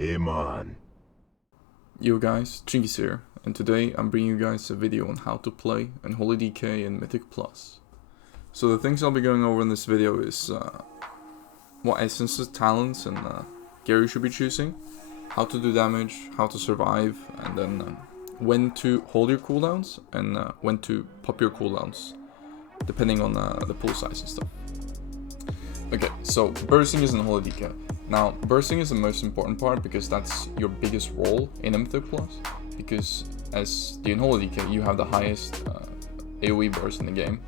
Hey man. Yo guys, Chinkys here, and today I'm bringing you guys a video on how to play Unholy DK in Mythic Plus. So the things I'll be going over in this video is what essences, talents, and gear you should be choosing, how to do damage, how to survive, and then when to hold your cooldowns and when to pop your cooldowns, depending on the pool size and stuff. Okay, so bursting is Unholy DK. Now, bursting is the most important part because that's your biggest role in Mythic Plus. Because as the Unholy DK, you have the highest AoE burst in the game.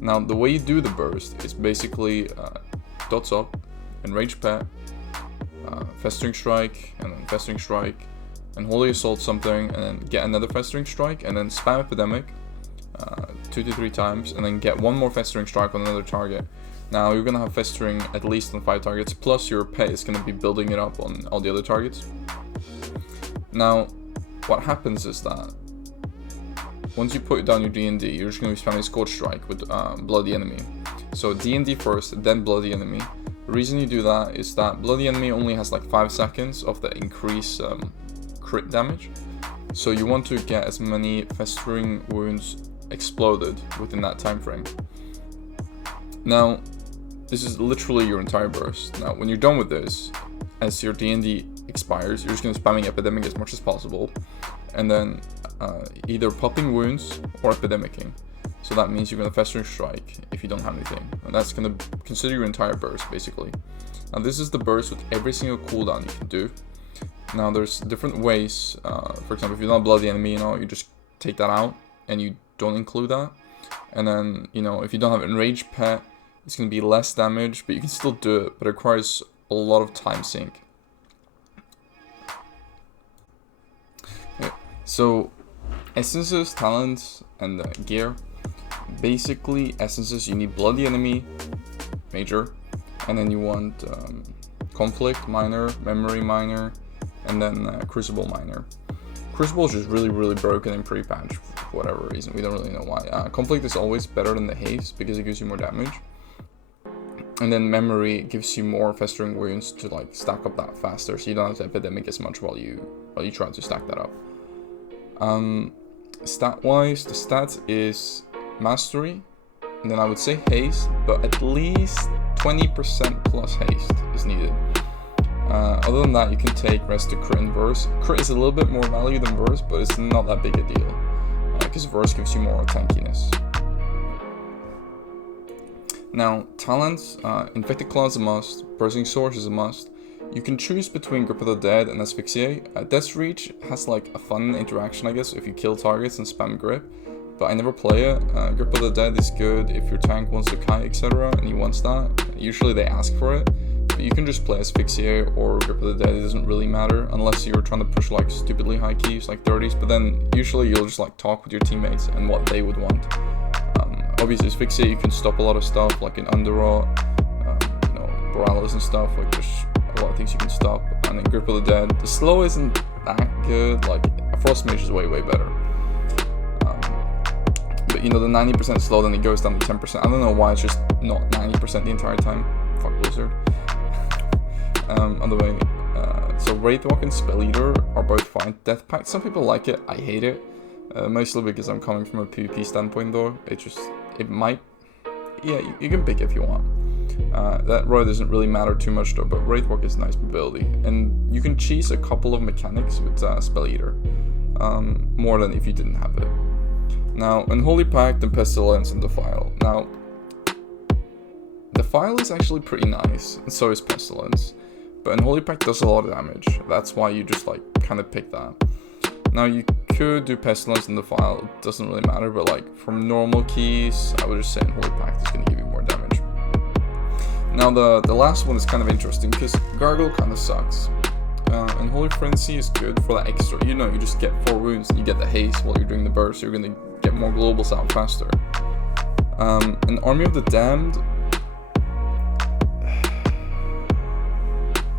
Now, the way you do the burst is basically dots up, enrage pet, festering strike, and then festering strike, and holy assault something, and then get another festering strike, and then spam epidemic 2 to 3 times, and then get one more festering strike on another target. Now you're gonna have festering at least on 5 targets, plus your pet is gonna be building it up on all the other targets. Now, what happens is that once you put down your D&D, you're just gonna be spamming Scorch Strike with Bloody Enemy. So D&D first, then Bloody Enemy. The reason you do that is that Bloody Enemy only has like 5 seconds of the increase crit damage. So you want to get as many festering wounds exploded within that time frame. Now, this is literally your entire burst. Now, when you're done with this, as your D&D expires, you're just going to spamming Epidemic as much as possible, and then either popping wounds or Epidemicing. So that means you're going to Festering Strike if you don't have anything, and that's going to consider your entire burst, basically. Now, this is the burst with every single cooldown you can do. Now, there's different ways. For example, if you're not a Bloody Enemy, you just take that out, and you don't include that. And then, if you don't have Enraged Pet, it's going to be less damage, but you can still do it, but it requires a lot of time sink. Okay. So, essences, talents, and gear. Basically, essences, you need Bloody Enemy, major, and then you want Conflict, minor, Memory, minor, and then Crucible, minor. Crucible is just really broken in pre-patch for whatever reason. We don't really know why. Conflict is always better than the haste because it gives you more damage. And then Memory gives you more festering wounds to like stack up that faster, so you don't have to epidemic as much while you try to stack that up. Stat-wise, the stats is Mastery, and then I would say Haste, but at least 20% plus Haste is needed. Other than that, you can take rest to crit and verse. Crit is a little bit more value than verse, but it's not that big a deal, because verse gives you more tankiness. Now, talents, Infected Claw is a must, Bursting Source is a must. You can choose between Grip of the Dead and Asphyxiate. Death's Reach has like a fun interaction, I guess, if you kill targets and spam Grip, but I never play it. Grip of the Dead is good if your tank wants to kite, etc., and he wants that. Usually they ask for it. But you can just play Asphyxiate or Grip of the Dead, it doesn't really matter, unless you're trying to push like stupidly high keys, like 30s, but then usually you'll just like talk with your teammates and what they would want. Obviously, Asphyxiate, you can stop a lot of stuff, like in Underrot, Borealis and stuff, like there's a lot of things you can stop. And then Grip of the Dead, the slow isn't that good, like a Frost Mage is way better. But the 90% slow, then it goes down to 10%. I don't know why it's just not 90% the entire time. Fuck Blizzard. On the way, so Wraithwalk and Spell Eater are both fine. Death Pact, some people like it, I hate it. Mostly because I'm coming from a PvP standpoint though. It might, yeah, you can pick it if you want. That row doesn't really matter too much though, but Wraithwalk is nice mobility. And you can cheese a couple of mechanics with Spell Eater. More than if you didn't have it. Now, Unholy Pact and Pestilence and Defile. Now, Defile is actually pretty nice, and so is Pestilence. But Unholy Pact does a lot of damage. That's why you just like kind of pick that. Now you could do Pestilence and Defile, it doesn't really matter, but like from normal keys, I would just say Unholy Pact is going to give you more damage. Now the last one is kind of interesting because Gargle kind of sucks. Unholy Frenzy is good for that extra, you just get 4 wounds and you get the haste while you're doing the burst, so you're going to get more globals out faster. An Army of the Damned,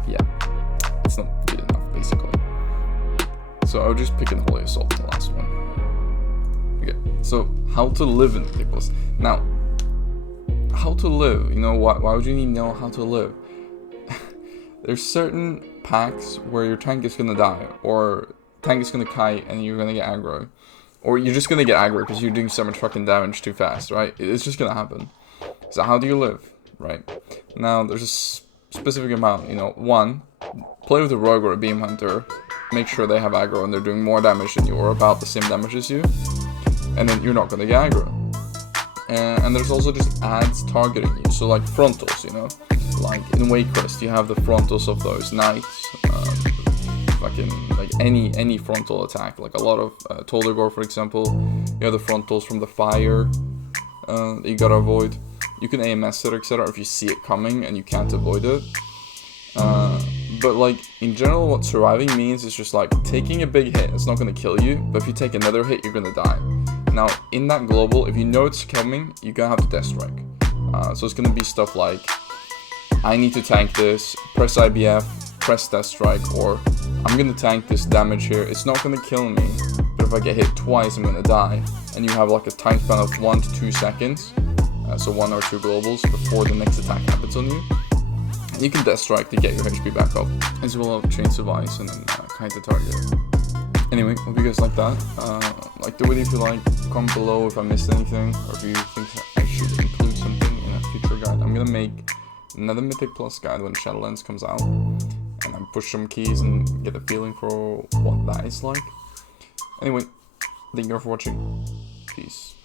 yeah, it's not good enough basically. So I'll just pick Unholy Assault in the last one. Okay, so how to live in Mythic Plus. Now, how to live, why would you need to know how to live? there's certain packs where your tank is gonna die, or tank is gonna kite and you're gonna get aggro. Or you're just gonna get aggro because you're doing so much fucking damage too fast, right? It's just gonna happen. So how do you live, right? Now, there's a specific amount, you know. One, play with a rogue or a beam hunter. Make sure they have aggro and they're doing more damage than you, or about the same damage as you. And then you're not gonna get aggro. And there's also just ads targeting you. So like frontals, you know. Like in Wayquest, you have the frontals of those knights. Fucking like any frontal attack. Like a lot of Toldegor, for example. You have the frontals from the fire that you gotta avoid. You can AMS it, etc. if you see it coming and you can't avoid it. But like in general, what surviving means is just like taking a big hit. It's not gonna kill you, but if you take another hit, you're gonna die. Now in that global, if you know it's coming, you're gonna have to death strike. So it's gonna be stuff like, I need to tank this, press IBF, press death strike, or I'm gonna tank this damage here. It's not gonna kill me, but if I get hit twice, I'm gonna die. And you have like a time span of 1 to 2 seconds. So 1 or 2 globals before the next attack happens on you. And you can death strike to get your HP back up, as well as chains of ice and then kind of target. Anyway, hope you guys like that. Like the video if you like, comment below if I missed anything, or if you think I should include something in a future guide. I'm gonna make another Mythic Plus guide when Shadowlands comes out, and I push some keys and get a feeling for what that is like. Anyway, thank you all for watching. Peace.